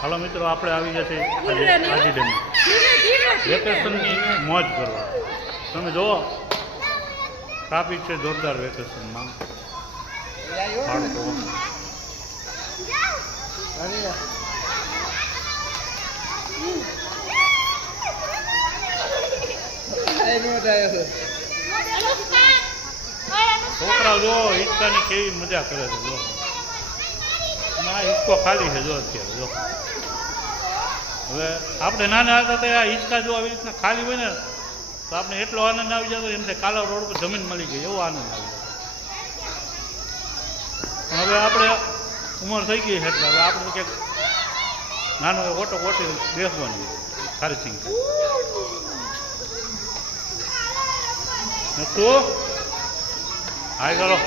હાલો મિત્રો, આપણે આવી ગયા છીએ હાજી ડેમ વેકેશનની મોજ કરવા. તમે જુઓ, ટ્રાફિક છે જોરદાર વેકેશનમાં. બાળકો છોકરાઓ જો હિંચકાની કેવી મજા કરે છે. જો ના, હિંચકો ખાલી છે જો અત્યારે. જો હવે આપણે નાના હતા તો આ હિંચકા જો આવી રીતના ખાલી હોય ને તો આપણે એટલો આનંદ આવી જતો એમ થાય કાલા રોડ પર જમીન મળી ગઈ એવો આનંદ આવી જતો. પણ હવે આપણે ઉંમર થઈ ગઈ છે એટલે હવે આપણે ક્યાંક નાનો ઓટો ઓટી બેસવાની સારી સિંગ તું હાય ચાલો.